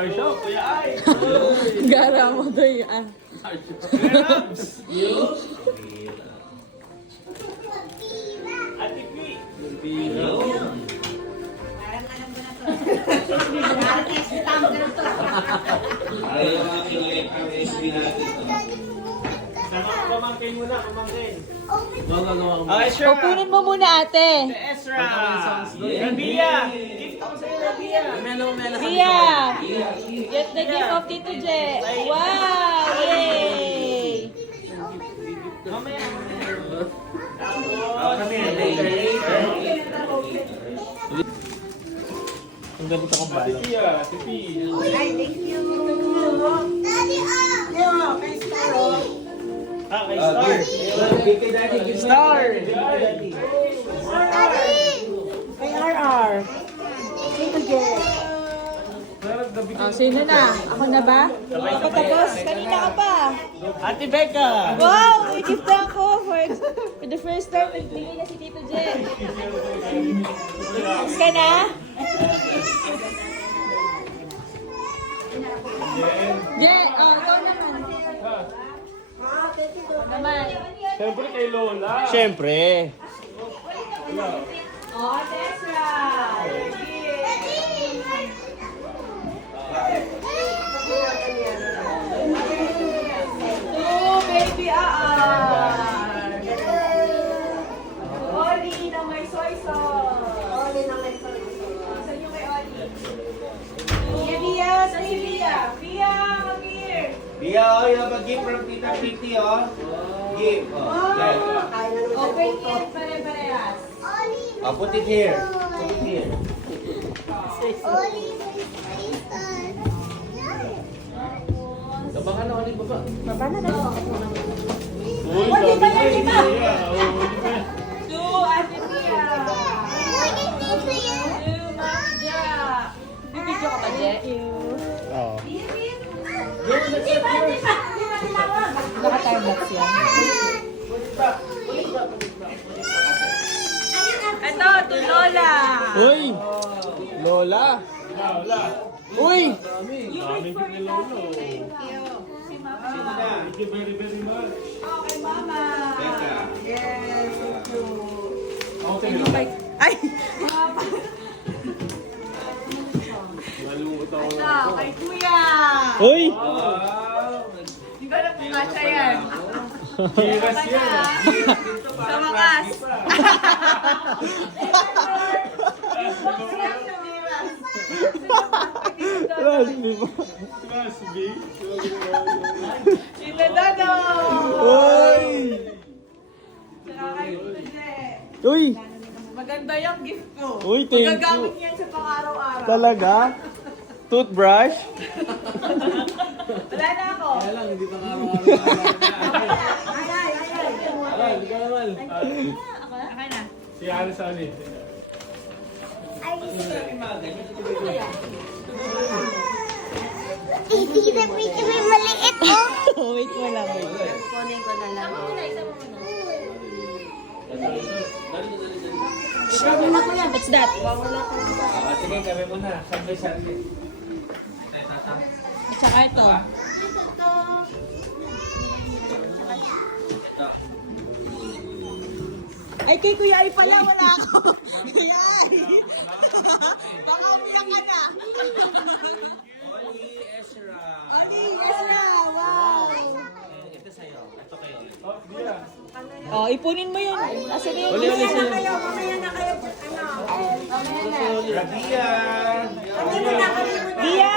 Star Shop. Kuya Ay. Gara mo doy. Ate P. Parang alam ko na to. Parang stamp ko na to. Pamangkin muna, pamangkin. Okay, sure. Kukunin mo muna ate. Ezra. Rabia. Gift ako sa'yo, Rabia. Ria. Get the gift of Tito J. Wow! Yay! Mamaya. Ang ganito kong bala. Ate Pia, Ate P. Ay, thank you. Ah, kay Star. Star! Kay RR. Sino na? Ako na ba? Ako tapos. Kanina ka pa. Ate Becca! Wow! May gift na ako for the first time. Nagbigay na si Tito Jen. Tapos ka na? Jen, oh, ikaw naman. Naman. Siyempre kay Lola. Siyempre. Oh, Tesra. Oh, baby, Oli na may soy sauce. Oli na may soy. Saan yung kay Oli? Bia, saan si Bia? Bia, come here. Bia, oh, you have a gift from Tita Pretty, oh. Gift, oh. Yes. Kaya na naman Open ito. it, pare-parehas. Oh, put it here. Put it here. Baka na, ulit baba. Baba na daw. Uy, Oli ba yan, sabi lima? ko, Bia. Oh, lima. Two, Ate Bia. Two, Makja. Bibidyo ka ba, Je? Oo. Naka-Starbucks yan. Ito, to Lola. Uy! Lola! Wala. Uy! Dami gift ni Lolo. Thank you very, very much. Okay, Mama. Yes, thank you. Okay, Ay! malungkot ako. Ito, kay Kuya. Uy! Wow. Hindi ko na pumasya yan. Kiras yan. Sa wakas. Rasmi mo. Rasbi. Tita Dodo. Uy! Saka kay Tito Je. Uy! Maganda yung gift ko. Uy, thank you. Magagamit yan sa pang-araw-araw. Talaga? Toothbrush? Wala na ako. Okay na. Si Alice Ali. Hindi na pwede may maliit, oh. Wait mo lang, wait. Kunin ko na lang. What's that? Sige, kami muna. Sabay-sabay. Tsaka ito. Ay, kay Kuya Ay pala, wala ako. Kuya Ay. Baka umiyak ka na. Oli, Ezra. Ali, Ezra, wow. Ito sa'yo. Ito kayo. Oh, Bia. Oh, ipunin mo yun. Asa na yun? Oli, oli, sa'yo. Mamaya na kayo. Rabia. Dia!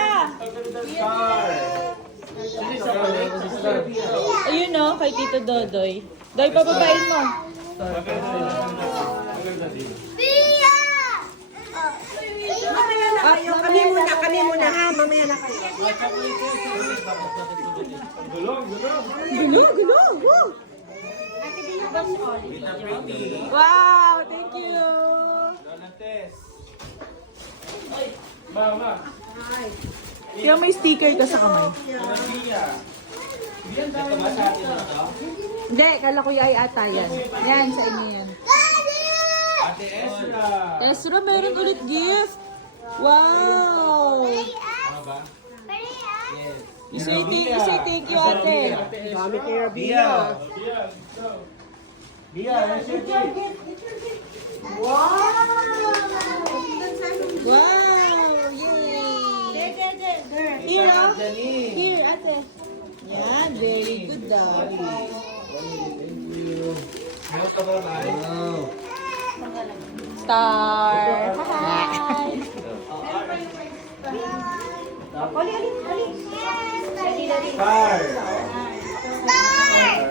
Star. Ayun no, kay Tito Dodoy. Doy, pababain mo. Bia! Mamaya na kayo. Kami muna ha. Mamaya na kayo. Gulong, gulong. Gulo, gulo. Woo! Wow, thank you. Donates. Mama. Yung may sticker ka sa kamay. Rabia. Ito ba sa atin ito? Hindi, kala ko yung ay ata yan. Yan, sa inyo yan. Ate Ezra. Ezra, meron ulit gift. Wow! Ano ba? Say thank you, ate. Dami kay Bia. Bia, where's your gift? Wow! Yay! Here, oh. Dani. Here, ate. Yan, very good daw. Wow. Star. Hi. Star.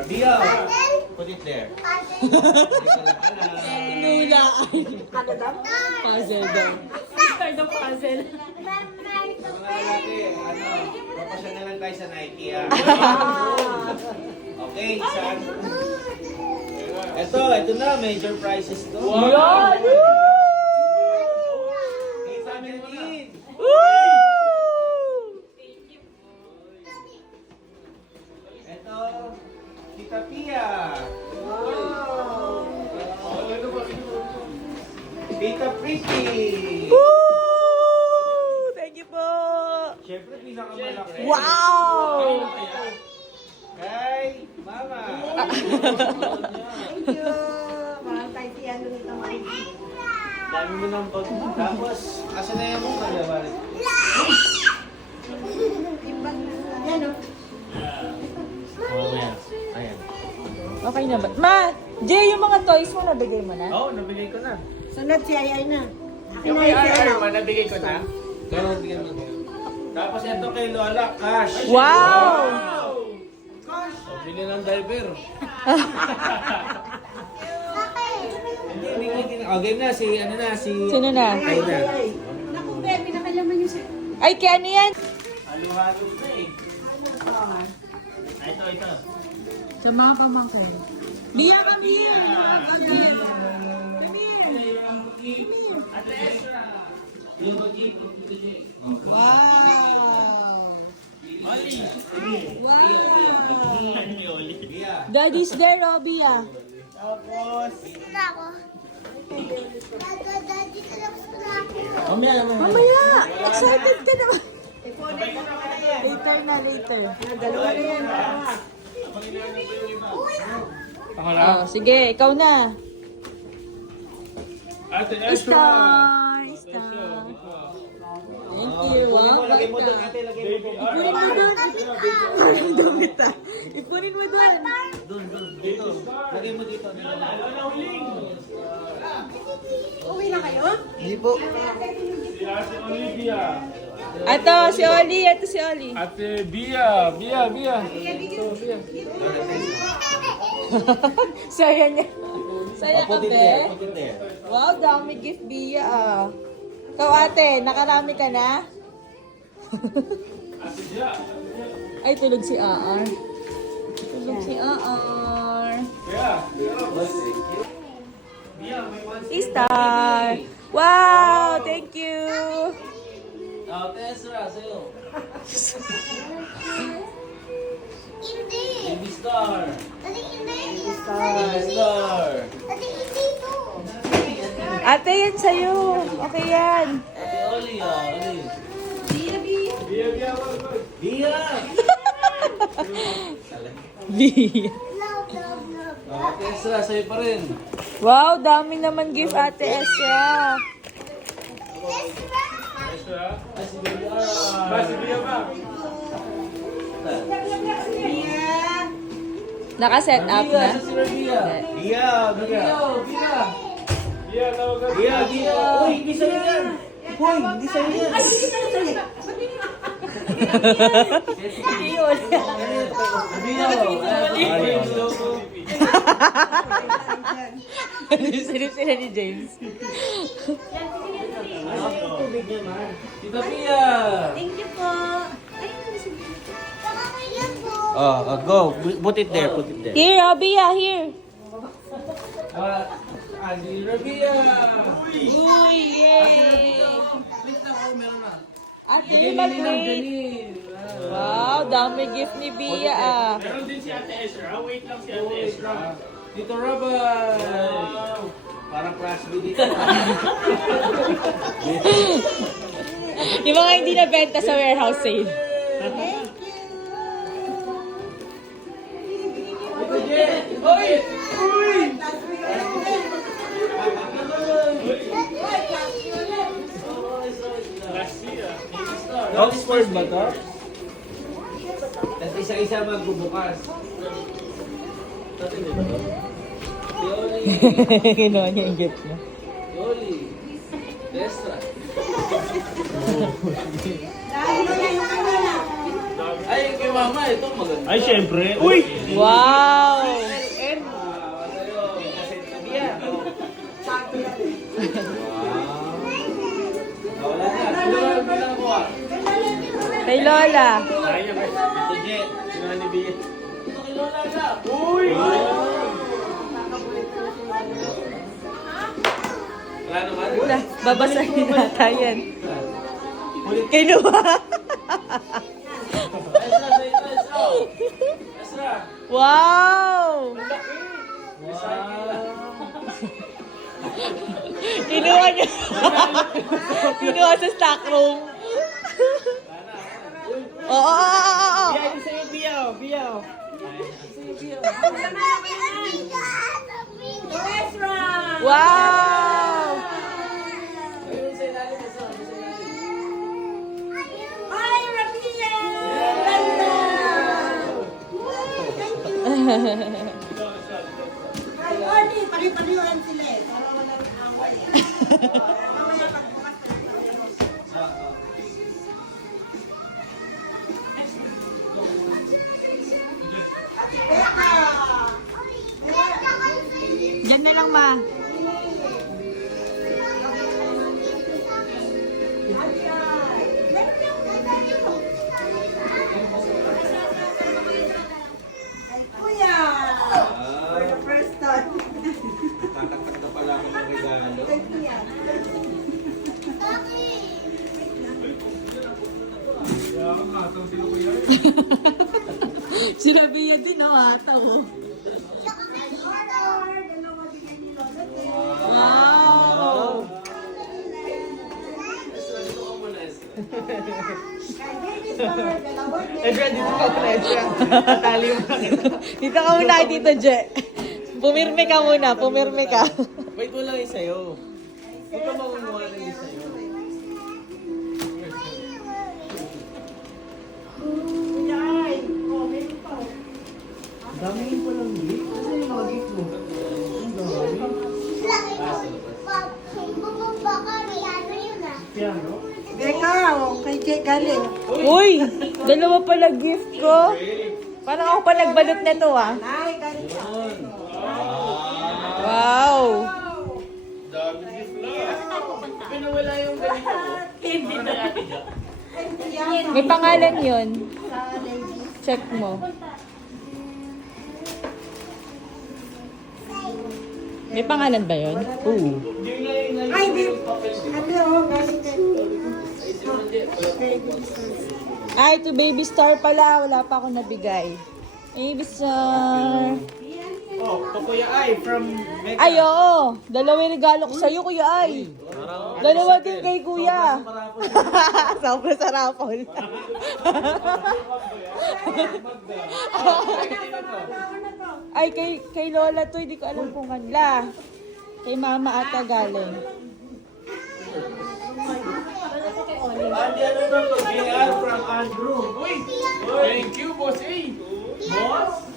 Bia. Put it there. Tinulaan. Puzzle daw. Mga lalaki, papasya na lang tayo sa Nike, ah. Okay, saan? Ito na, major prizes to. Yan! Kita Melvin. Ito, Tita Pia. Tita Pretty. Thank you po. Siyempre, pinakamalaki. Wow! Kay Mama. Dami mo ng bag. Tapos, asa na yung mukha niya, pare? Ayan. Okay na ba? Ma, Jay, yung mga toys mo, nabigay mo na? Oo, nabigay ko na. Sunod si Ayay na. Yung kay RR, nabigay ko na. Kaya bigyan mo. Tapos ito kay Lola, cash. Wow! Bili ng diaper. Hindi. Okay na, si ano na, si... Sino na? Ay na. Ay, kaya ano yan? Halo-halo na eh. Ito. Sa mga pamangkin. Bia, come here! Come here! Ate Ezra. Wow! Oli. Wow! Ni Oli. Daddy's there, Robbie, ah. Tapos. Mamaya! Excited ka naman. Later na, later. Dalawa na yan. Ako na. Oh, sige, ikaw na. Ate Ezra. Star! Star! Thank you. Wow, Lagay mo doon, bata. ate, lagay mo doon. Ipunin mo doon. Parang damit, ah. Ipunin mo doon. Doon, dito. Lagay mo dito. Hindi po. Si Ate Olivia. Ito, si Oli. Ito si Oli. Ate Bia. Saya niya. Saya ka, Put it be. there, put it there. Wow, dami gift, Bia, ah. Ikaw, ate, nakarami ka na? Ate Bia. Ay, tulog si Aar. Tulog si Aar. Bia, may one. Star! Wow! Thank you! Ate Ezra, sa'yo. Hindi. Baby Star. Hindi. Star. Hindi to. Ate, yan sa'yo. Okay yan. Ate Oli, Oli. Bia. Bia! Bia. Ate Ezra, sa'yo pa rin. Wow, dami naman gift, Ate Ezra. Ezra. Ay, si Baby Ara. Si Bia ba? Naka-set up na. Bia, si Bia. Bia. Bia, tawagan. Bia. Uy, hindi sa'yo yan. Uy, hindi sa'yo yan. Sino sila ni James? Tita Pia. Thank you po. Go. Put it there, put it there. Here, Bia, here. Andy Rabia. Uy, yay! Ate, mag-wait. Wow, dami gift ni Bia, ah. Meron din si Ate Ezra. Wait lang si Ate Ezra. Tito Rabay. Parang crush me dito. Yung mga hindi nabenta sa warehouse sale. Oxford ba to? Tapos isa-isa magbubukas. Kinuha niya yung gift niya. Ay, kay mama, ito maganda. Ay, syempre. Uy! Wow! Wala na. Bilang ko ah. Kay Lola. Sayang eh. Ito, Jet. Kinuha ni Bia. Uy! Wala naman. Babasahin nata yan. Kinuha. Wow! Kinuha niya. Kinuha sa stock room. Oo. Bia, yung sa'yo, Bia. Bia. Wow! Pali-paliwan sila eh. Para wala rin away. Mamaya pagbukas na. Diyan na lang, ma. Kuya! For the first time. Nakatak na pala ako ng regalo. Sinabi niya din, oh, ata, oh. Wow! Edra, dito ka muna, Edra. Tatali mo na kita. Dito ka muna, Tito Je. Pumirme ka muna, pumirme ka. Wait mo lang yung sa'yo. Huwag ka makukuha na yung sa'yo. Dami rin palang gift. Kasi yung mga gift mo. Ang dami. Piano? Beka, kay Jake galing. Uy! Dalawa pala gift ko. Parang ako pa nagbalot nito, ah. Ay, galing siya. Wow! Dami gift lang. Pinawala yung ganito ko. Hindi na natin dyan. May pangalan yon. Check mo. May pangalan ba yon? Oo. Ay, babe. Ano, galing kay Ay, ito baby star pala. Wala pa ako nabigay. Baby star. Oh, to Kuya Ai from Mega. Ay, oo. Dalawa yung regalo ko sa'yo, Kuya Ay. Dalawa din kay Kuya. Sobrang sarapol. Ay, kay Lola to. Hindi ko alam kung kanila. Kay Mama ata galing. Andi, ano ba to? JR from Andrew. Uy! Thank you, Boss A. Boss?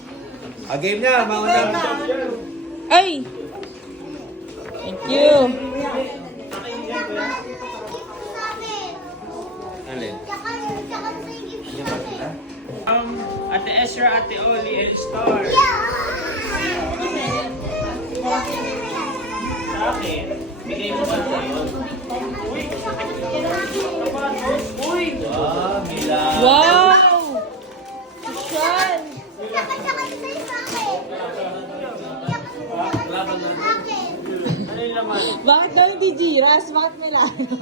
Game na, mauna. Ay! Thank you. Alin? Ate Ezra, Ate Oli, and Star. Sa akin, bigay mo ba sa'yo? Uy! Uy! Ah, Mila. Wow! Sean! Ano yung laman? Bakit daw hindi Giras? Bakit Milano?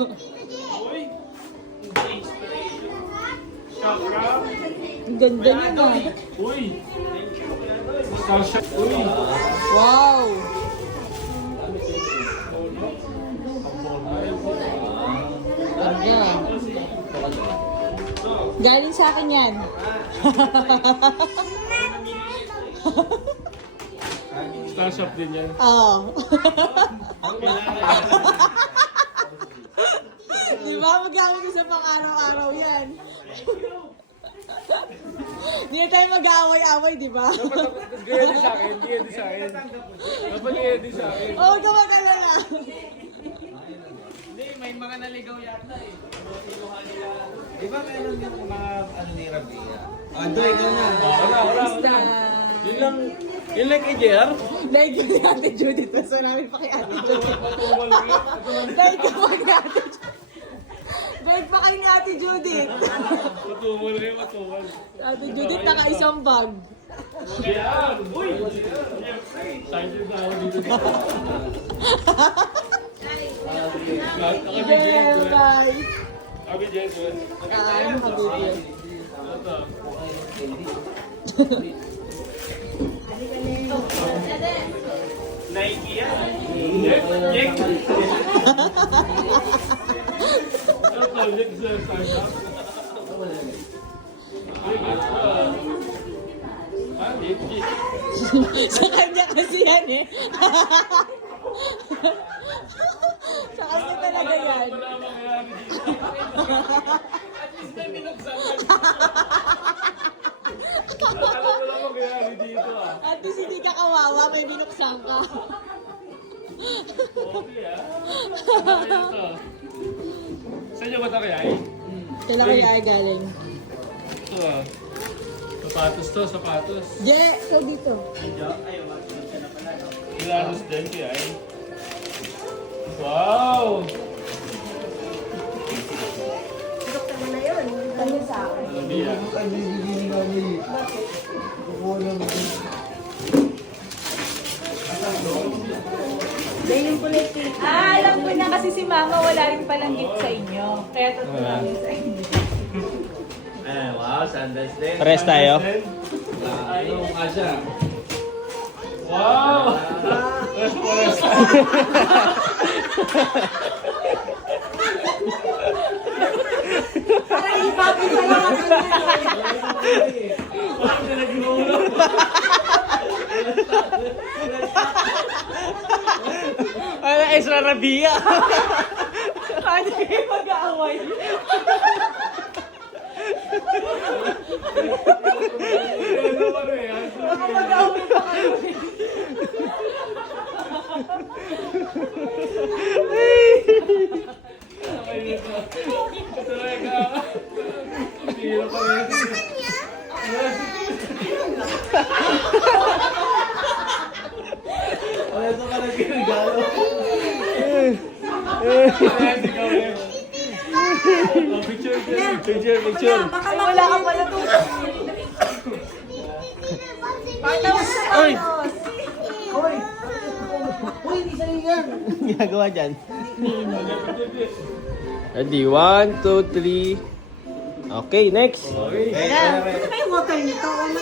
Uy! Inspiration. Chakra. Ang ganda nun, ah. Uy! Thank you. Sasha. Uy! Wow! Ganda. Galing sa akin yan. Star shop din yan. Oo. Kailangan. Di ba? Magamit ko sa pang-araw-araw yan. Hindi na tayo mag-aaway-aaway, di ba? Gaya din sa akin, gaya din sa akin. Dapat gaya din sa akin. Oo, gumagala na. Hindi, may mga naligaw yata eh. Di ba meron yung mga ano ni Rabia? Ando, ikaw na. Wala. Yun lang kay JR. Dahil ko ni Ate Judith. Basta namin pa kay Ate Judith. Dahil ko pa kay Ate Judith. Dahil pa kay ni Ate Judith. Matumal kayo, matumal. Ate Judith, naka-isang bag. Yan! Uy! Excited na ako dito. Yeah, guys. Abi Jen, Kain, kabibig. ito. Nike yan. Yek. Ito, yek sa Sa kanya kasi yan eh. Sa kanya talaga yan. Wala mangyayari dito. At least may binuksan ka. Wala mangyayari dito ah. At least hindi ka kawawa, may binuksan ka. Okay ah. Ano ito? Saan niyo ba ito kaya eh? Kailan kaya ay galing? Ito ah. Sapatos to, sapatos. Je, so dito. Ilanos din kaya eh. Wow! Kanya sa akin. Hindi ah. Alam ko na kasi si Mama wala rin palang gift sa inyo. Kaya tatlo lang sa inyo. Wow, sandals din. Pares tayo. Yung Asya. Wow! Parang ipapi sa lahat. Parang nag-iulo. Ano, Ezra Rabia? Paano kayo mag-aaway? Ano ba na yan? Baka mag-aaway pa kayo. Talaga. Hirap pa rin. Wala ito ka nag-regalo. Ikaw rin. Picture. Baka wala ka pala to. Patawas sa panos. Ginagawa dyan. Ready, 1, 2, 3. Okay, next. Ano kayo water nito? Ano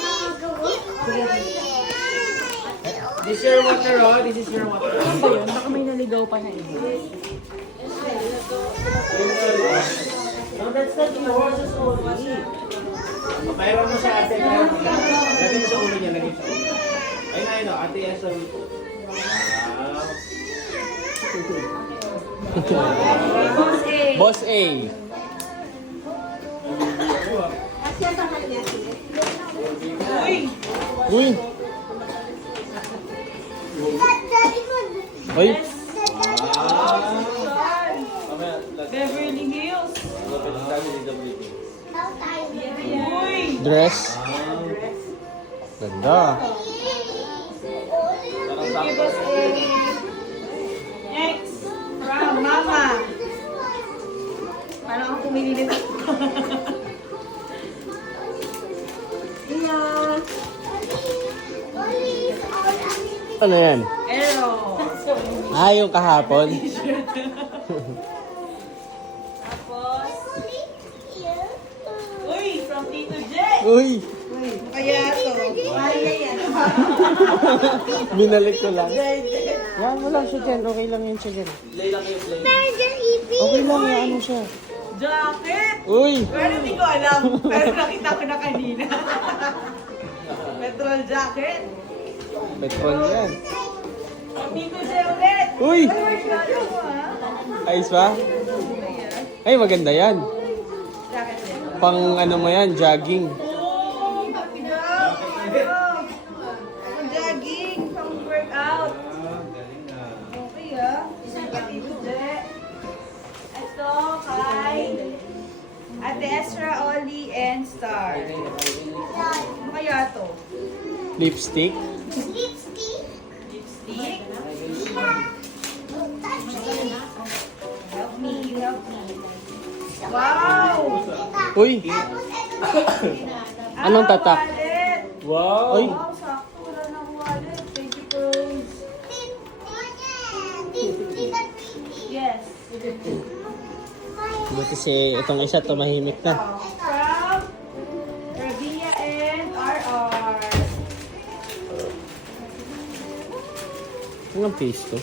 This is your water, oh. This is your water. ba yun? Baka may naligaw pa na iba. No, that's not yours. It's only. Mayroon mo sa ate. Lagay mo sa ulo niya. Lagay mo sa ulo. Ayun, oh. Ate Esa. Wow. Boss A. Uy! Uy! Beverly Hills. Dress. Ganda. Give us a next from Mama. Parang ako pumili nito. Ano yan? Arrow. Ah, yung kahapon. Tapos, uy, from Tito J. Uy! Kaya to. Kaya yan. Binalik ko lang. Yan mo lang siya dyan. Okay lang yun siya dyan. Okay lang yan. Ano siya? Jacket. Uy! Pero hindi ko alam. Pero nakita ko na kanina. Petrol jacket. Petrol yan. From Tito J ulit. Uy! Ay, regalo mo ah. Ayos ba? Ayan. Ay, maganda yan. Pang ano mo yan, jogging. Oh, pang jogging, pang workout. Okay Isa pa dito, Je. Ito kay Ate Ezra, Oli, and Star. Ano kaya to? Lipstick. Lipstick. Lipstick? Touch me. Help me. Wow! Uy, Tapos ito. anong tatak? Wallet! Wow! Uy, Wow, sakto. Wala nang wallet. Thank you, Pros. Tita Pretty. Yes. buti si itong isa tumahimik na. From Rabia and RR. Anong piece to?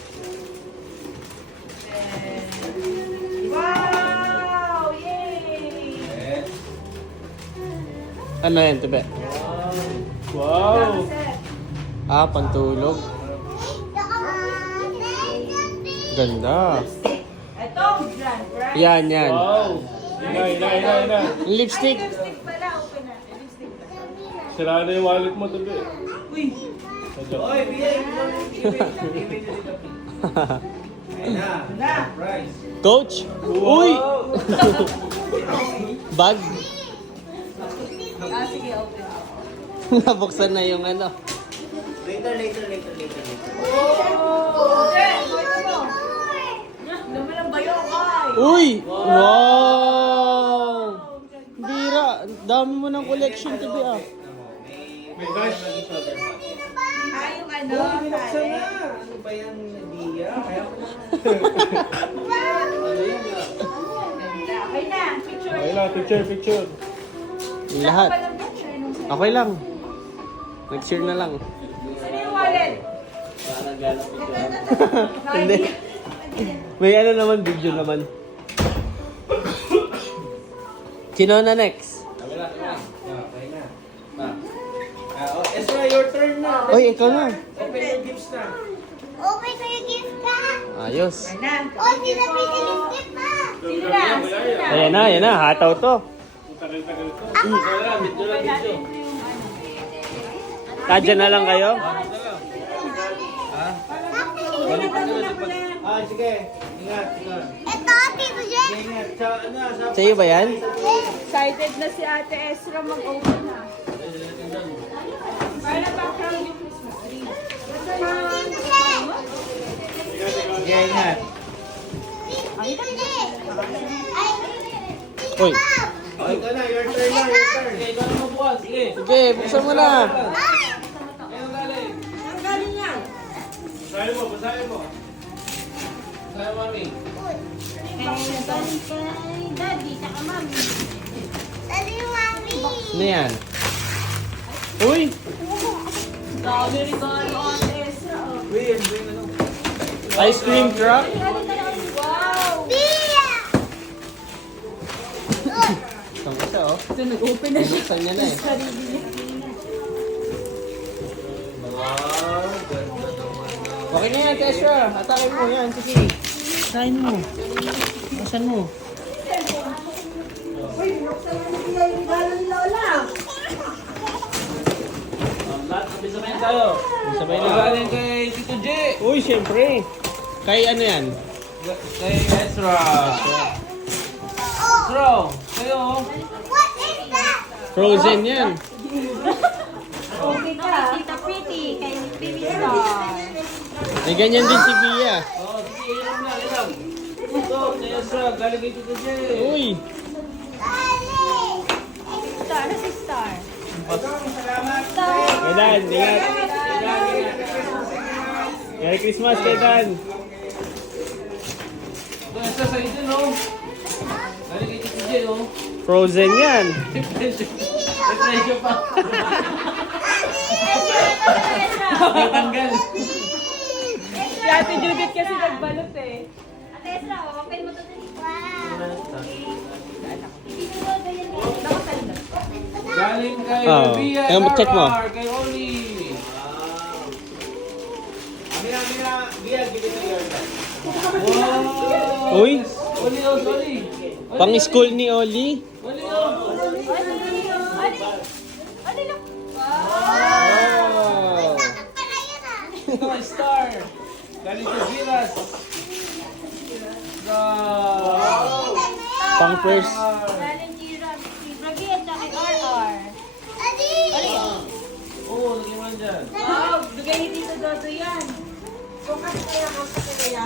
Wow! Yay! Ano yan, tibe? Wow! Ah, pantulog. Ganda. Ito, Grand Prize. Yan, yan. Wow! Ina. Yung lipstick. Lipstick pala, open na. Lipstick pala. Sira na yung wallet mo, tabi. Uy! Oy, Bia, give it to Tita P. Ayun na. Surprise. Coach? Uy! Bag. Ah, sige, open. Nabuksan na yung ano. Later. Oh! Jen, ito mo. Naman ang bayo, ay! Uy! Wow! Bira, dami mo ng collection, tibe ah. May dash. Ah, yung ano, Binuksan tali. na. Ano ba yan, Bia? Kaya ko na. Ganda. Okay na, picture. Okay lang, picture. Yung lahat. Walang picture nung sa... Okay lang. Nag-share na lang. Saan yung wallet? Hindi. May ano naman, video naman. Sino na next? Okay na. Ezra, your turn na. Oy, ikaw na. Open your gifts na. Okay, so you give ka. Ayos. Ayan na. Oh, Tita Pretty lipstick pa. Sino na? Sino na? Ayan na. Hataw to. Tagal-tagal to. Open natin yung ano. Kadya na lang kayo. Sige. Ingat. Ito, Tito Jen. Ingat. Sa Sa'yo ba yan? Excited na si Ate Ezra mag-open na. Para na background yung Christmas tree. Tito Jen. Sige, ingat. Tito Jen. Ay, Tito Uy. Bob. Oh, ikaw na. Your turn na. Your turn. Ikaw na mabukas. Sige. Sige, buksan mo na. Ay, Ang galing yan. Basahin mo. Basahin, mami. Daddy, saka Mami. Daddy, Mami. Ano yan? Uy! Dami regalo Ate Ezra. Ice cream truck? Wow! Bia. Isang isa oh. Ito, nag-open na siya. Buksan niya na eh. Sarili niya. Okay na yan, Tesha. Atakin mo yan. Sige. Atakin mo. Buksan mo. Uy, binuksan mo na yung regalo ni Lola. Lahat, sabay tayo. Sabay na. Galing kay Tito J. Uy, syempre. Kay ano yan? Kay Ezra. Ezra, kayo. What is that? Frozen yan. Okay ka. Tita Pretty, kay Baby Star. May ganyan din si Bia. Oh, sige, inom na, inom. Ito, kay Ezra, galing kay Tito J. Uy! Star, ano si Star? Kay Dan, ingat. Merry Christmas kay Dan. Ito, Ezra, sa ito, no? Galing kay Tito J, oh. Frozen yan. Refresyo pa. Natanggal. Si Ate Judith kasi nagbalot eh. Ate Ezra, open mo to din. Galing kay Oh, Bia, ayun, check mo. kay Oli. Bia, give it to your dad. Wow! Uy! Oli, Oli. Pang school ni Oli. Ano lang? Wow. Ito, star. Galing sa Giras. Pang first. Galing Kira. Bragi at saka RR. Oo, lagyan mo lang dyan. Wow, bigay ni Tito Dodo yan. Bukas kaya ako sa kanya.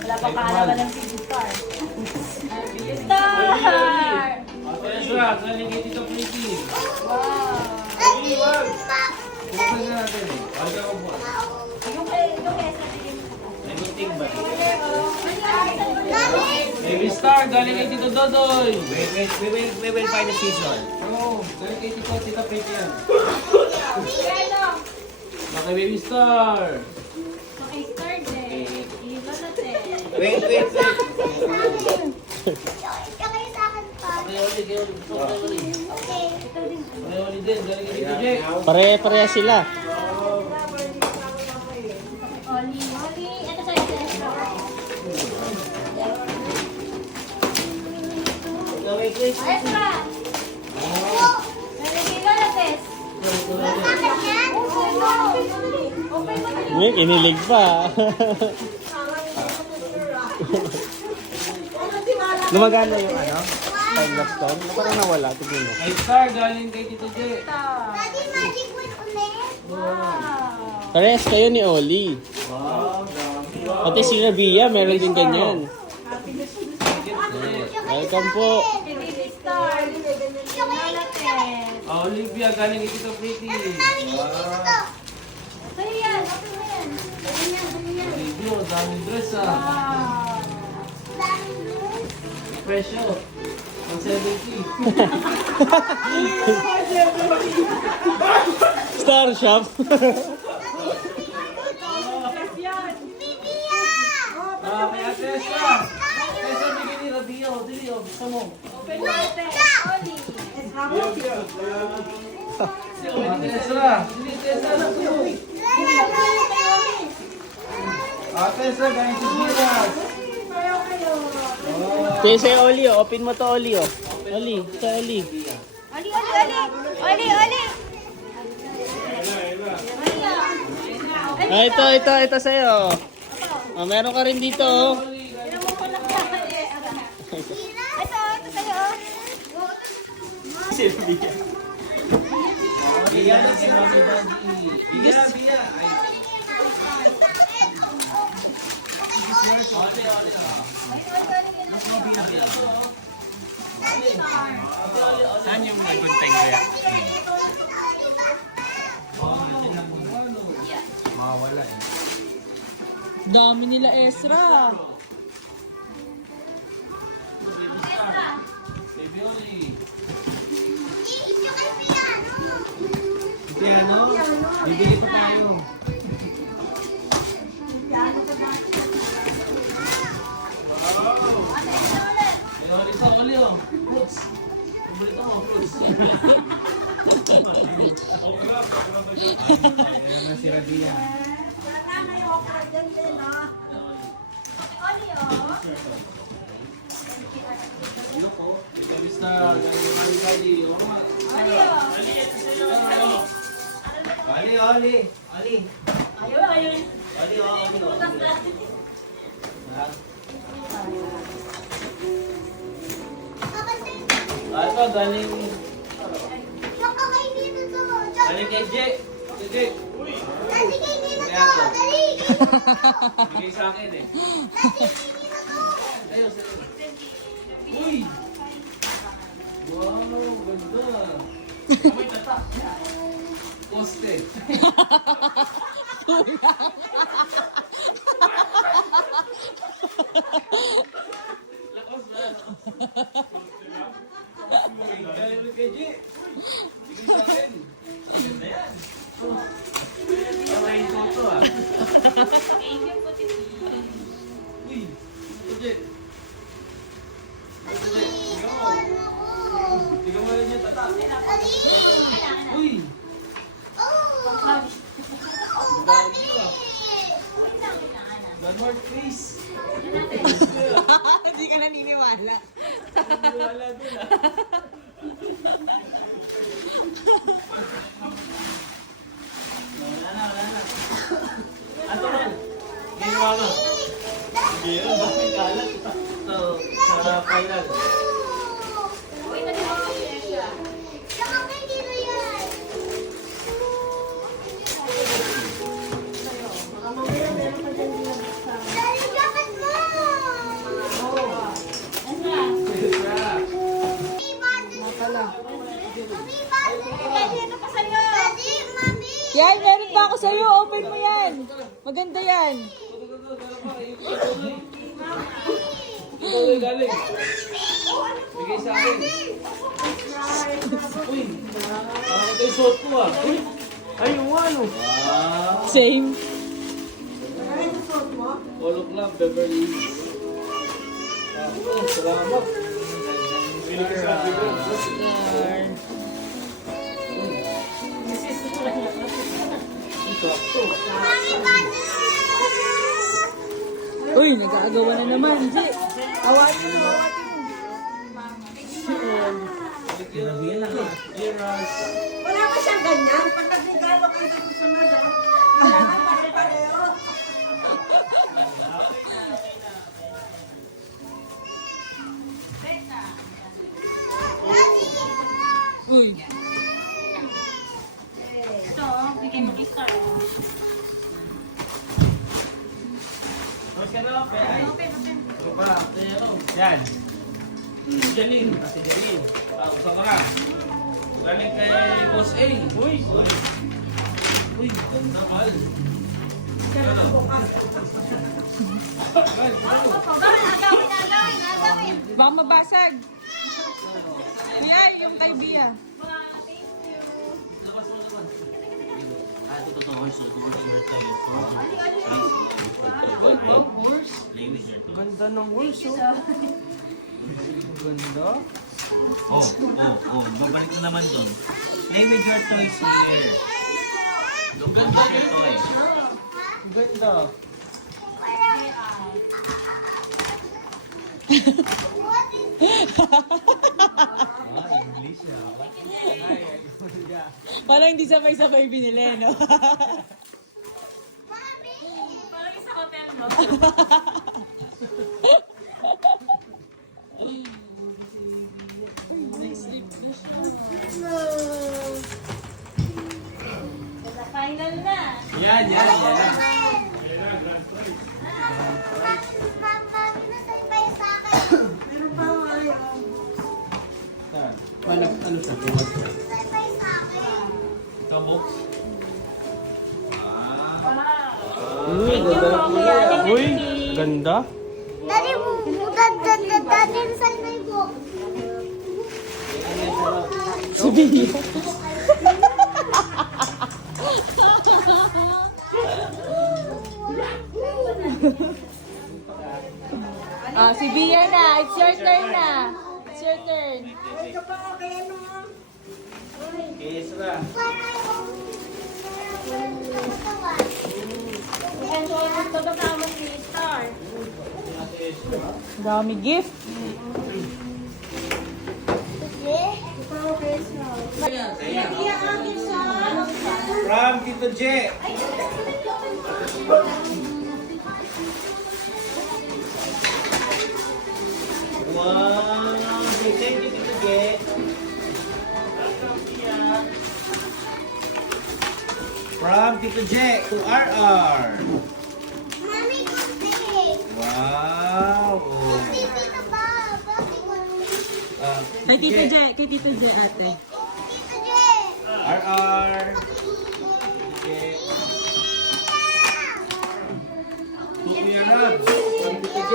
Wala pa kaalaman ng Tito Star. Star! Ate Ezra, galing kay Tito Pretty. Wow! Buksan na natin. Alga ko po. Yung Ezra, bigay mo sa May gunting ba? Mommy! Baby Star, galing kay Tito Dodoy. We will find the season. Oo, galing kay Tita Pretty yan. Ano? Baka Baby Star. Okay, Star din. Iba natin. Wait. Kaya sa akin pa. Kay Oli, kay Oli. Kay Oli. Okay. Kay Oli din, galing kay Tito Jake. Pare-pareha sila. Oli. Ito sa'yo, Ezra. Ezra! Nalagay na, Tess. Bakit yan? Open mo. Open mo. May kinilig pa. Lumagana yung ano? Time lapse doon? Parang nawala. Tignan mo. Kay Star, galing kay Tito Jake. Daddy, magic wand ulit. Wow! Parehas kayo ni Oli. Wow, dami. Pati si Rabia, meron din ganyan. Welcome po. Si Baby Star. Wala, Tess. Olivia, galing kay Tito Pretty. Sa'yo yan. Open mo yan. Sa'yo yan. Review, daming dress ah. Wow! Presyo. 170. Star Shop. Ah, kay Ate Ezra. Ezra, bigyan ni Rabio. Dili, oh, gusto mo. Open mo, Tess. Oli. Ate Ezra. Dili, Ate Ezra na to. Ate Ezra, galing sa Giras. Kaya sa'yo Oli, oh. Open mo to Oli, oh. Oli, sa Oli. Oli, Oli, Oli. Oli, Oli. Ah, ito sa'yo. Oh, meron ka rin dito, oh. Ito sa'yo. Bigyan na si Mami Daddy. Biya. Saan yung nagunteng kaya? Mawala eh. Dami nila Ezra. Baby Oli. Piano? Bibili pa tayo. Kay Oli sa Oli, oh. Fruits. Paborito mo, fruits. Ayan na si Rabia. Baby Star, galing kay Mami Daddy. Oo nga. Oli. Ayaw. Ah, ito, galing Tsaka kay Nino to. kay Jake. Kay Jake. Daddy, kay Nino to. Dali. Bigay sa akin eh. Daddy, kay Nino to. Ayaw, sa'yo. Uy! Wow, ganda. Amoy tata. Poste. Lakos ba? Galing kay Jake. Bigay sa akin. Ganda yan. Pamain ko ito ah. Uy! Ito Jake. Tingnan mo rin yung tata. Daddy. Uy! Oh. Dami ka. One more please. Hindi ka naniniwala. Wala doon ah. Wala na. Ato na. Ginawa mo. Ginawa, bakit kalat? Sa final. Uy, nalimutan ko yan siya. Saka may dito yan. Daddy, dapat mo. Daddy, ano pa sa'yo? Daddy, mami. Yan, meron pa ako sa'yo. Open mo yan. Maganda yan. Ito galing. Bigay sa akin. Uy, ito yung suot ko ah. Uy, ay yung ano. Wow. Same. Polo Club, Beverly Hills. Salamat. Binigay sa akin ko. Mami, bata. Uy, nag-aagawa na naman. Di, awatin mo. Kinabihan lang ah. Eras. Wala pa siyang ganyan. Pag nagregalo kayo sa susunod, kailangan pare-pareho. Uy. Ito, bigay mo kay Star. Tapos ka na lang, Pay. Ito pa. Yan. Si Janine. Si Janine. Usa ka na. Galing kay Boss A. Uy. Uy, nakal. Agawin. Baka mabasag. Kuya, yung kay Bia. Ganda ng horse, oh. Ganda. Babalik na naman doon. Name with your toys here. Look at your toys. Ganda. English ah. Parang hindi sabay-sabay binili, no? Parang sa hotel, no? Final na. Yan. Meron pa ako ayaw. Ano siya? Tabok. Uy, ganda. Daddy, daddy, saan may book? Si Bia. Si Bia na. It's your turn na. It's your turn. Ito pa ako kay ano. Kiss na. Yan, so ito kasama si Star. Dami gift. Iya akin siya. From Tito J. Wow! Thank you, Tito J. From Tito J to RR. Mami, kunti. Wow! Kunti dito ba? Bakit Kay Tito J. Kay Tito J, ate. Tito J. RR. Tito J. Took me around. From Tito J.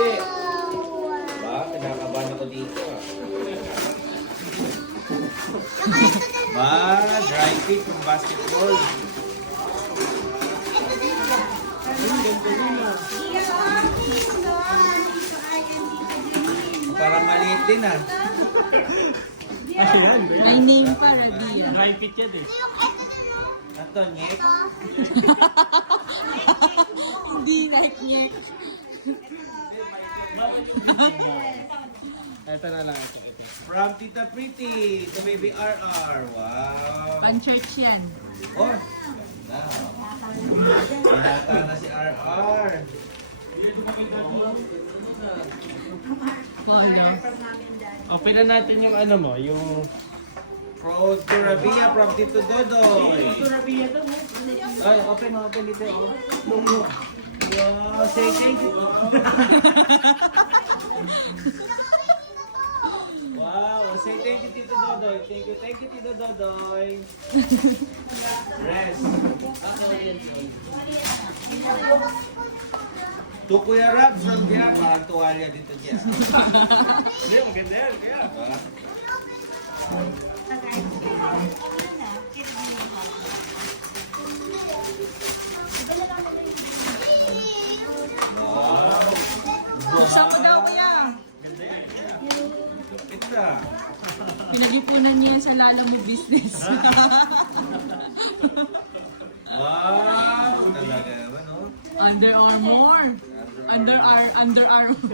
Ba, kinakabahan ako dito ah. Ba, dry fit from basketball. Parang maliit din ah. May name pa, Rabia. Dry fit yan eh. Ito, nyek. Hindi like yet. Ito na lang. Ito. From Tita Pretty to Baby RR. Wow. Pan-church yan. Oh. Binata na si RR. Oh, no? Open na natin yung ano mo, yung... From Turabia from Tito Dodoy. Ay, open dito. Oh. Wow, say thank you. Wow, say thank you Tito Dodoy. Thank you Tito Dodoy. Rest. To Kuya Rab from Bia, parang tuwalya dito dyan. Hindi, maganda yan. Kaya ba? Buksan ko daw kuya. Kapit na. Pinag-ipunan niya yan sa Lala Mo business. Wow! Talaga naman, no? Under Armour. Under Armour.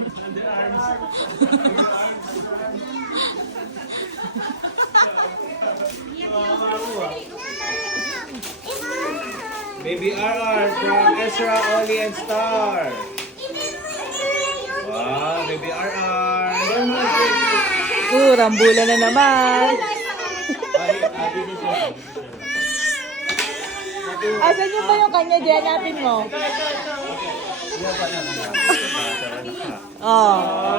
Baby RR from Ezra, Oli, and Star. Wow, Baby RR. Rambula na naman. Asan yung ba yung kanya? Diyan natin mo. Oh,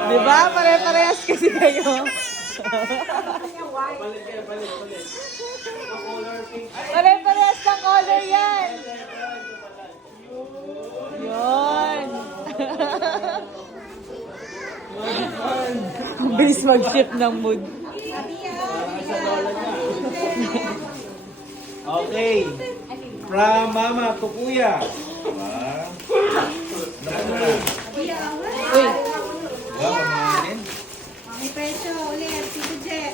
di ba? Pare-parehas kasi kayo. Pare-parehas ng color yan. Yun. Bilis mag-shift ng mood. Okay. From Mama to Kuya. Wow. Uy, Wow, mamahalin. May presyo ulit, Tito Jet.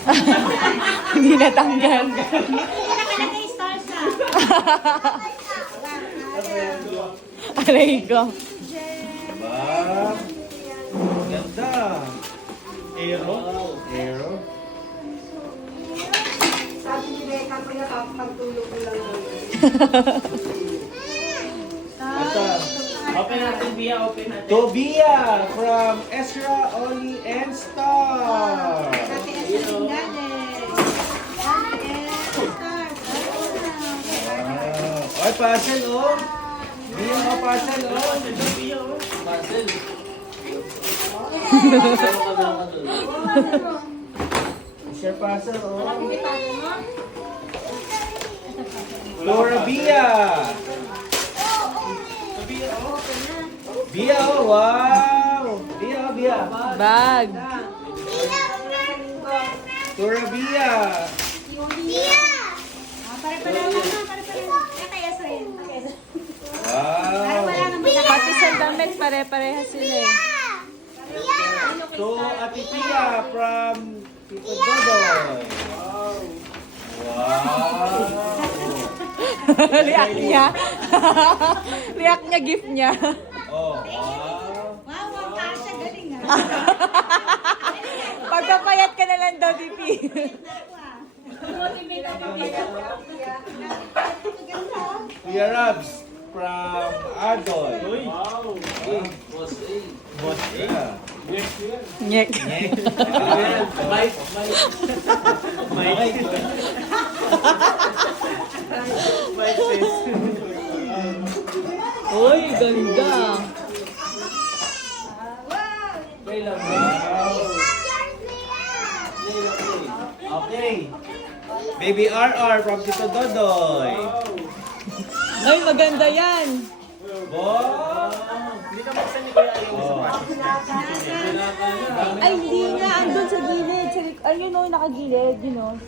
hindi natanggal. Nakalagay stars na. Aray ko. Wow. Ganda. Aero. Aero. Sabi ni Becca, pinakapagtulog ko lang. Ito. Open natin, Bia. Open natin. Tobia from Ezra, Oli, and Star. Sabi na siya ng dade. Wow. Ay, parcel, oh. Bia ka parcel, oh. Marcel. Share parcel, oh. Flora Bia. Bia, oh, wow. Bia. Bag. Flora Bia. Wow. Pati sa damit, pare-parehas sila eh. So, Ate Pia from Tito Dodoy. Wow. React niya. React niya, gift niya. Oh, wow. Wow, ang kasha, galing ha. Pagpapayat ka na lang daw, DP. Kuya Rabs from Adoy. Wow. Boss A. Boss A. Nyek. Mike. Uy, ganda. Okay. Baby RR from Tito Dodoy. Ay, maganda yan. Wow. Hindi ka buksan ni Kuya yung Oh. Ay, hindi nga. Andun sa gilid. Ayun o, nakagilid. Yun o.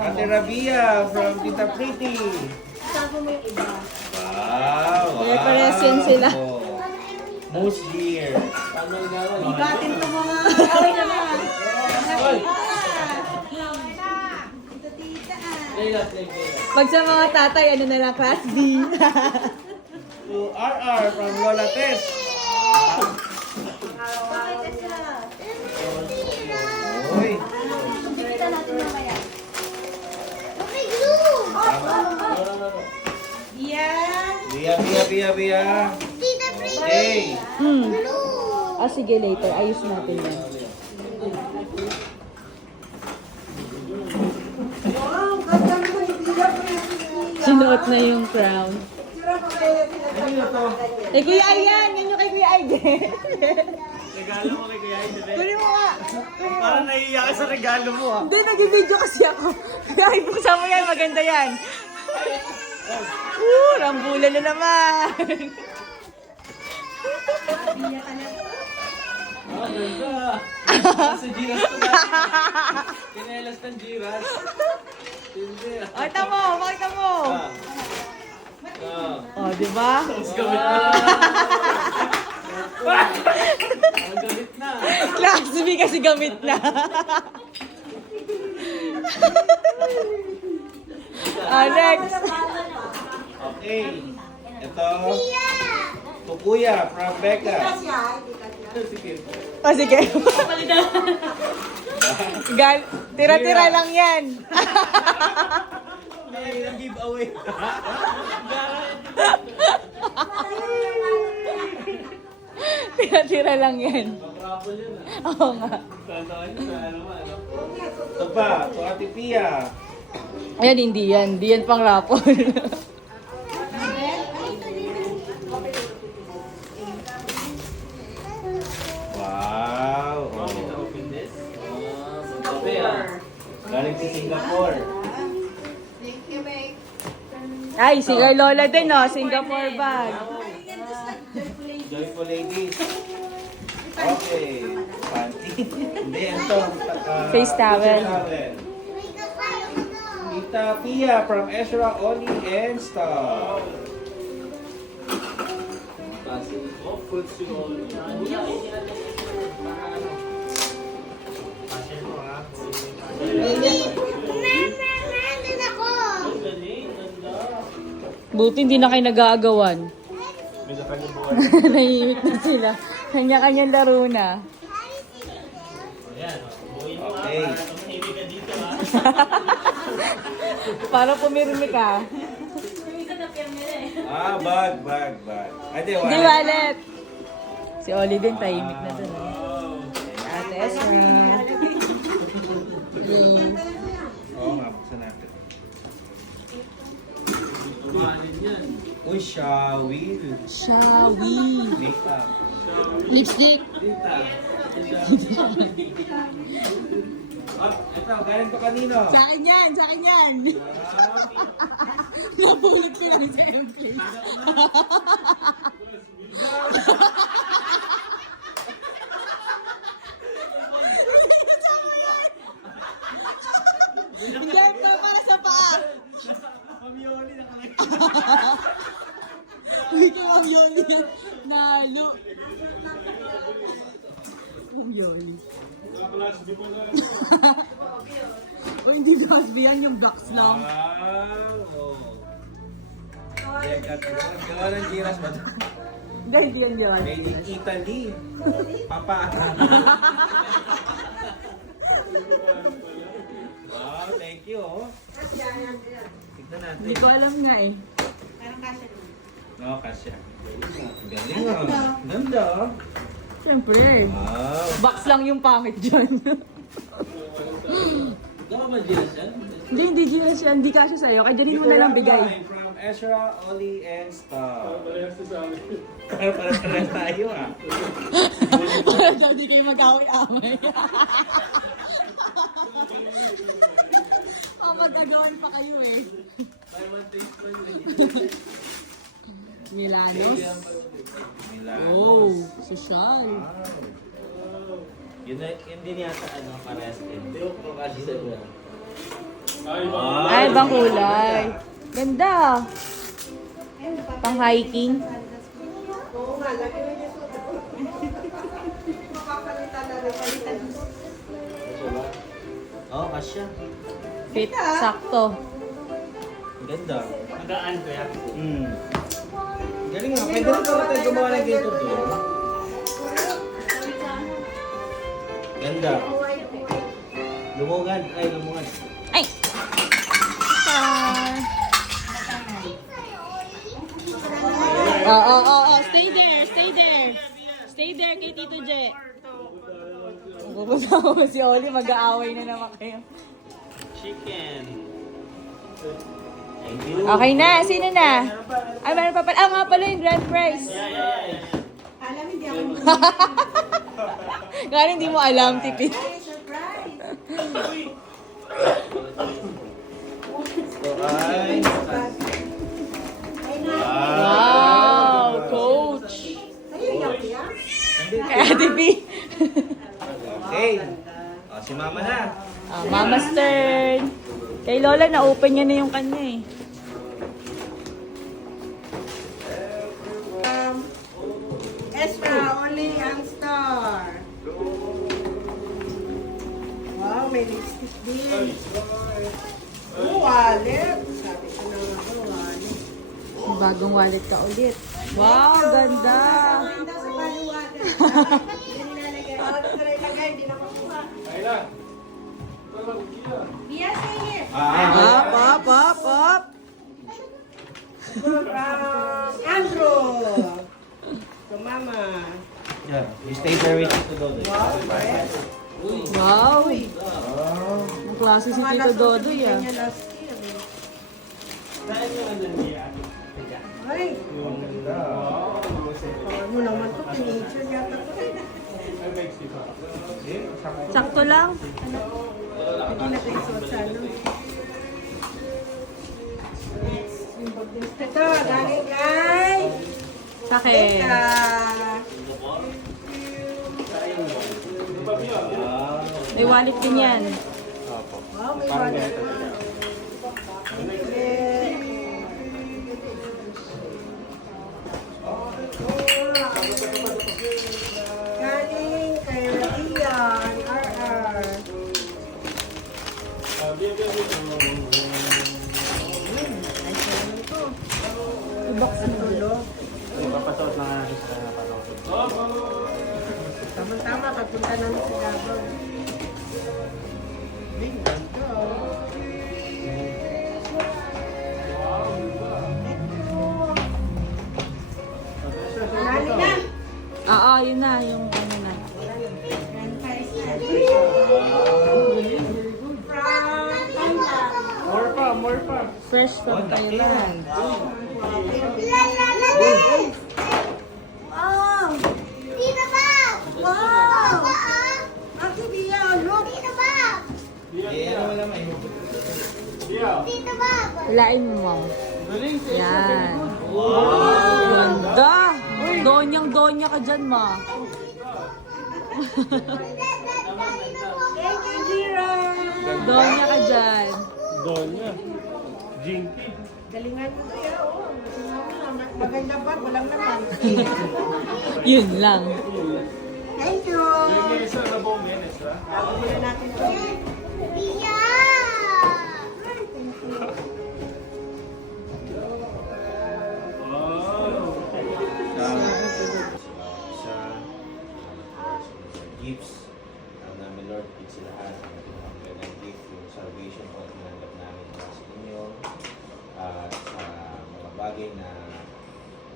Ate Rabia from Tita Pretty. Wow. Pare-parehas yan sila. Most dear. Ibatin ko mga away naman. Pag sa mga tatay, ano na lang, class D. To RR from Lola Tess. Bea. Tita Frida. Hey. Ah, sige, later. Ayos natin yan. Wow, ganda mo hindi na Sinuot na yung crown. Ano yun to? Eh, Kuya Ay yan! Yan yung kay Kuya Ay din. Regalo mo kay Kuya Ay, Kunin mo nga. Parang naiiyak ka sa regalo mo ah. Hindi, nag-video kasi ako. Kuya Ay, buksan mo yan. Maganda yan. Rambulan na naman. Ah, ganda. Sa Giras to dati. Kinelas ng Giras. Hindi. Pakita mo, pakita mo. Ah. Oh, di ba? Tapos gamit na. Ang gamit na. Class B kasi gamit na. Next. Okay. Ito. Kukuya from Becca. Oh, sige. Tira-tira lang yan. Ang giveaway. Tira-tira lang yan. Pag-raffle yun ah. Oo nga. Tandaan nyo sa ano ano. Ito pa. To Ate Pia. Ayan, hindi yan. Hindi yan pang raffle. Wow. Want me to Oh. open this? Magkape ah. Galing si Singapore. Ay, si kay Lola din, oh. Singapore bag. Joyful Ladies. Okay. Panty. Hindi, ito. Face towel. Tita Pia from Ezra, Oli, and Star. Kasi, oh, fruits yung all. Nandun ako. Buti hindi na kayo nag-aagawan. May kanya buwan. Nahihimik na sila. Kanya-kanyang laro na. Okay. Para pumirmi ka. Ah, bag. Ay, di, Hindi, wallet. wallet. Si Oli din, tahimik na dun. Ate Esra. Oo nga, buksan natin. Tumanin yan. Uy, shawil. Shawi. Makeup. Lipstick. Tinta. Ah, ito, galing to kanino? Sa akin yan, sa akin yan. Ah, Napulot ko lang sa MP. Hindi, ito para sa paa. Uy, ito ang yoli yan. Nalo. Ang yoli. O hindi Gatsby yan, yung box lang. wow. Gawa ng giras ba ito? Hindi, hindi yan yun. Made in Italy. Papa. Wow, thank you. Oh. Tignan natin. Hindi ko alam nga eh. No, kasya. Galing ah. Ganda ah. Siyempre. Wow. Box lang yung pangit dyan. Gawa ba Giras yan? Hindi Ginas yan. Hindi kasya sa'yo. Kaya dyan mo na lang bigay. From Ezra, Oli, and Star. Parang tayo ah. Para daw di kayo mag-away-away. Magkagawan pa kayo eh. Milanos. Milano. Oh, sosyal. Yun din yata ano, parehas din. Hindi ko kasi sa iba. Ay, ibang kulay. Ganda. Pang hiking. Oo nga, lagi mo niya suot. Makapalitan na rin, palitan. Oo, kasya. Fit, sakto. Ganda. Magaan ko yan. Hmm. Galing nga. Pwede rin kami tayo gumawa ng ganito doon. Ganda. Lumungan. Ay, lumungan. Ay! Stay there, stay there. Stay there kay Tito Je. Pupunta ko si Oli, mag-aaway na naman kayo. Chicken. Okay na, sino na? Ay, meron pa pala. Ah, nga pala yung grand prize. Alam, hindi ako Kaya hindi mo alam, Tipi. surprise. Ay. Ay, na. Wow, coach. Ayun, yan. Kaya, Tipi. Okay. O, si Mama na. Mama's turn. Kay Lola, na-open niya na yung kanya eh. Ezra, only ang star. Wow, may lipstick din. Oh, wallet. Sabi ko na nga, wallet. Bagong wallet ka ulit. Wow, ganda. Ganda sa baliwagan. Hindi nilalagay. Parang ito na ilagay, hindi nakakuha. Yes, yes. Up. Andrew. So, Mama. Yeah, you stay there with Tito Dodo. Wow. Ang klase si Tito Dodoy ah. Kanya last year. Ay. Ano naman to, teenager yata to. Sakto lang. Hindi na tayo suot sa ano. Ito, galing kay Sa akin. Teka. May wallet din yan. Wow, may wallet. Galing kay Radian, RR. I-box mo. Tulo. Papasok na nga sa panahon. Tama-tama, papunta namin sa Davao. Bing, ganda. Nani na. Oo, yun na. Yung ano na. Grand prize na. From Thailand. More pa. Fresh from Thailand. Wow! Tito Bob! Wow! Ah! Ate Bia, look! Tito Bob! Eh, ano wala may Tito Bob! Lain mo, Mom. Yan. Ganda. Donyang-donya ka dyan, Ma. Thank you, Jira! Donya ka dyan. Donya. Jinky. Galingan mo to, ya. Oh. Maganda ba? Walang naman. Yun lang. Thank you! Isa na buong minutes, ha? Tapos na natin to. Pia! sa gifts namin Lord, please sila lahat ang pinakamalang gift, yung salvation po at tinanggap namin para sa inyo at sa mga bagay na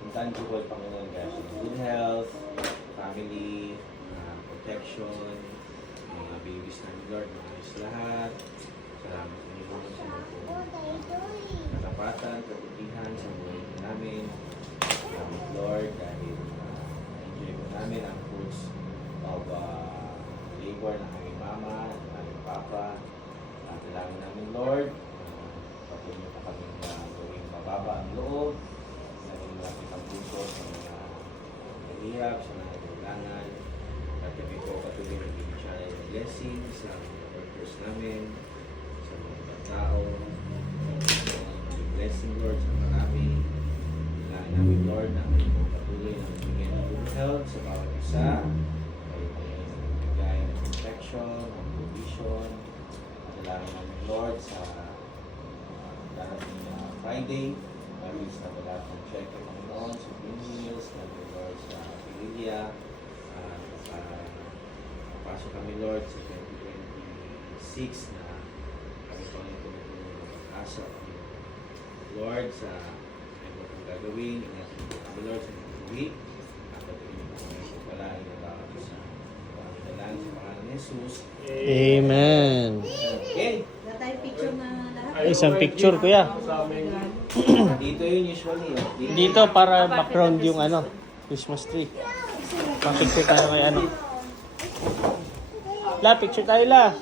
intangible, Panginoon, kaya sa good health, family, protection, mga babies namin Lord, mga Diyos lahat. Salamat sa inyo sa katapatan, kabutihan sa buhay namin. Salamat Lord dahil na-enjoy po namin ang fruits of labor ng aming mama, ng aming papa. Kailangan namin Lord, patuloy niyo pa kami gawing mababa ang loob, naging malapit ang puso sa mga nahihirap, sa mga kailangan. At kami po patuloy nagbibigay ng blessing sa mga workers namin, sa mga ibang tao. Blessing Lord sa marami. Kailangan namin Lord na kami po patuloy na magbigay ng good health sa bawat isa. Kayo po yung nagbigay ng protection, ng provision. Kailangan namin Lord sa darating na Friday. Maris na wala ng check ng Panginoon sa Green Hills, namin Lord sa Pililia. Pasok kami Lord sa 2026 na kami po yung tumutulong ng asa. Lord, sa gagawin. Ingatan po ang Lord sa mga week. Patuloy po kami po pala inatawag sa pangitalan sa pangalan ni Jesus. Amen. Okay. Wala tayong picture na lahat. Ay, isang picture, kuya. Dito yun usually. Dito para background yung ano, Christmas tree. Pa-picture tayo kay ano. La, picture tayo la.